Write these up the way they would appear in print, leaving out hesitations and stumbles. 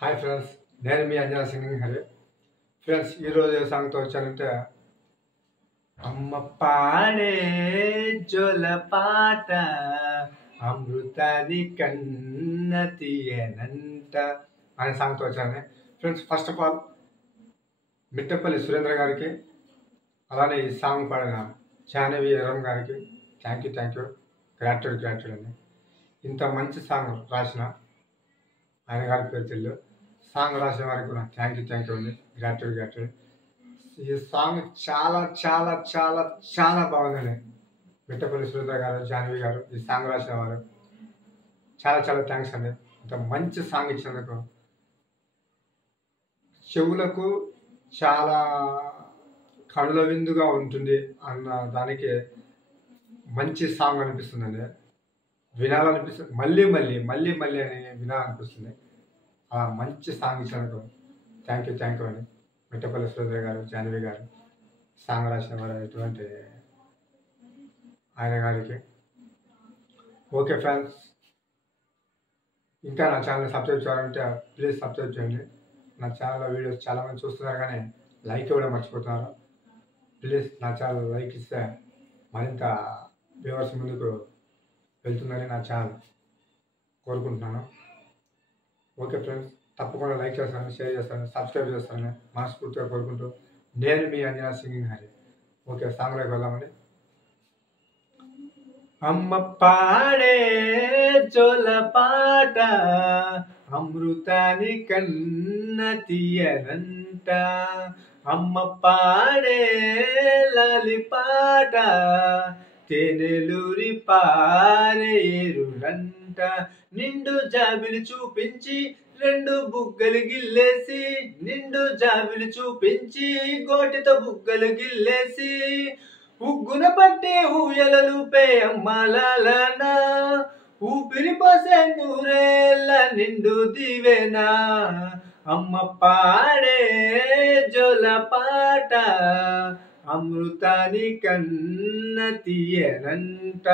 Hi friends, నేను మీ Anjana singing Hari. Friends, ఈరోజు సాంగ్తో వచ్చానంటే అమ్మ పాడే జోల పాట అమృతాది కన్న తీయనంట అనే సాంగ్తో వచ్చాను. Friends, first of all Mittapalli Surendra గారికి, అలానే ఈ సాంగ్ పాడిన జాహ్నవి ఎరం గారికి థ్యాంక్ యూ గ్రాట్యూడ్ అండి. ఇంత మంచి సాంగ్ రాసిన ఆయన గారి పేరు తెలియదు. సాంగ్ రాసిన వారికి కూడా థ్యాంక్ యూ అండి, గ్రాట్యూడ్. ఈ సాంగ్ చాలా చాలా చాలా చాలా బాగుందండి. మిట్టపల్లి సురేంద్ర గారు, జాహ్నవి గారు, ఈ సాంగ్ రాసిన వారు చాలా చాలా థ్యాంక్స్ అండి. ఇంత మంచి సాంగ్ ఇచ్చినందుకు. చెవులకు చాలా కనుల విందుగా ఉంటుంది అన్న దానికి మంచి సాంగ్ అనిపిస్తుందండి. వినాలనిపిస్తుంది, మళ్ళీ అని వినాలనిపిస్తుంది. ఆ మంచి సాంగ్ ఇచ్చినందుకు థ్యాంక్ యూ అండి. మిట్టపల్లి సురేంద్ర గారు, జాహ్నవి గారు, సాంగ్ రాసిన వారు ఎటువంటి ఆయన గారికి. ఓకే ఫ్రెండ్స్, ఇంకా నా ఛానల్ సబ్స్క్రైబ్ చేయాలంటే ప్లీజ్ సబ్స్క్రైబ్ చేయండి. నా ఛానల్లో వీడియోస్ చాలామంది చూస్తున్నారు కానీ లైక్ ఇవ్వడం మర్చిపోతున్నారు. ప్లీజ్ నా ఛానల్ లైక్ ఇస్తే మరింత వ్యూవర్స్ ముందుకు వెళ్తుందని నా ఛానల్ కోరుకుంటున్నాను. ఓకే ఫ్రెండ్స్, తప్పకుండా లైక్ చేస్తాను, షేర్ చేస్తాను, సబ్స్క్రైబ్ చేస్తాను మనస్ఫూర్తిగా కోరుకుంటూ నేను మీ అంజనా సింగింగ్ హరి. ఓకే, సాంగ్లోకి వెళ్దామండి. అమ్మ పాడే జోల పాట అమృతాని కన్న తీయనంట, అమ్మ పాడే లాలి పాట తేనెలూరి పారేరుడంట, నిండు జాబిలి చూపించి రెండు బుగ్గలు గిల్లేసి, నిండు జాబిలి చూపించి గోటితో బుగ్గలు గిల్లేసి, ఉగ్గున పట్టే ఊయలలుపే అమ్మలాలనా, ఊపిరి పోసే నూరేళ్ళ నిండు దివేనా, అమ్మ పాడే జోల పాట అమృతాని కన్న తీయనంట,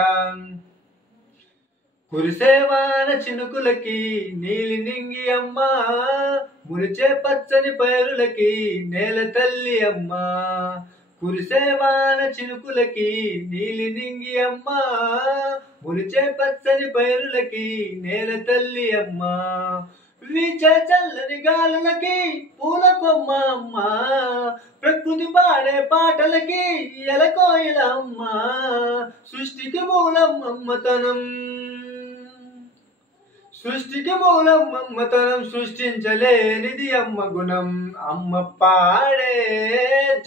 కురిసేవాన చినుకులకి నీలి నింగి అమ్మ, మురిచే పచ్చని పైరులకి నేల తల్లి అమ్మ, కురిసేవాన చినుకులకి నీలి నింగి అమ్మ, మురిచే పచ్చని పైరులకి నేల తల్లి అమ్మ, వీచే చల్లని గాలులకి పూల కొమ్మ అమ్మ, ప్రకృతి పాడే పాటలకి ఎలకోయిల అమ్మ, సృష్టికి మూలం మమ్మతనం, సృష్టికి మూలం మమ్మతనం, సృష్టించలేనిది అమ్మ గుణం, అమ్మ పాడే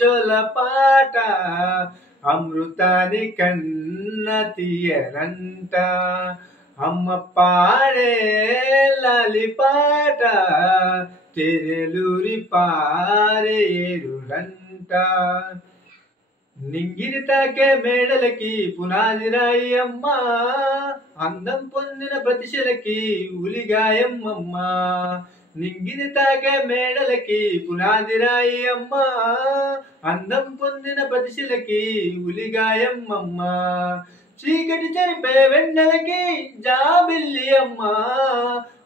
జోల పాట అమృతాని కన్న తీయనంట, అమ్మ పాడే లాలి పాట తేనెలూరి పారేరుడంట, నింగిని తాకే మేడలకి పునాది రాయి అమ్మ, అందం పొందిన ప్రతిశలకి ఉలిగాయమ్మమ్మ, నింగిని తాకే మేడలకి పునాది రాయి అమ్మ, అందం పొందిన ప్రతిశలకి ఉలిగాయమ్మమ్మ, చీకటి చెరిపే వెన్నెలకి జాబిల్లి అమ్మ,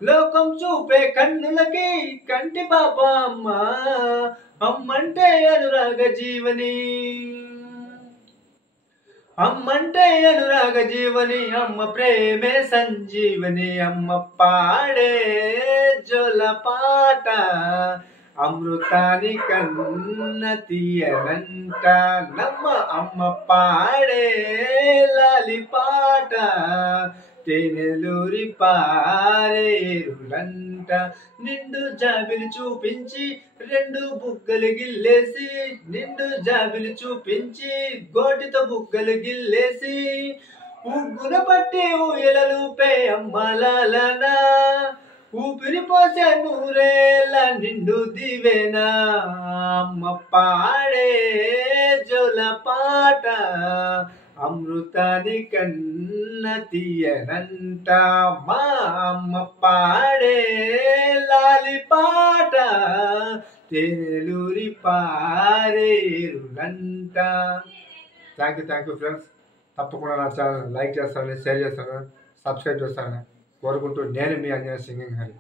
లోకం చూపే కన్నులకి కంటి పాప అమ్మ, అమ్మంటే అనురాగ జీవని, అమ్మంటే అనురాగ జీవని, అమ్మ ప్రేమే సంజీవని, అమ్మ పాడే జోల పాట అమృతాని కన్న తీయనంట, నమ్మ అమ్మ పాడే లాలి పాట తేనెలూరి పారేరుడంట, నిండు జాబిలి చూపించి రెండు బుగ్గలు గిల్లేసి, నిండు జాబిలి చూపించి గోటితో బుగ్గలు గిల్లేసి, ఉగ్గున పట్టి ఊయలలుపే అమ్మలాలనా, ఊపిరి పోసే నూరేళ్ళ నిండు దివేనా, అమ్మ పాడే జోల పాట అమృతాని కన్న తీయనంట, మా అమ్మ పాడే లాలి పాట తేనెలూరి పారేరుడంట. Thank you friends. తప్పకుండా నా ఛానల్ లైక్ చేస్తారని, షేర్ చేస్తారని, సబ్స్క్రైబ్ చేస్తారని కోరుకుంటూ నేను మీ అంజనా సింగింగ్ హరి.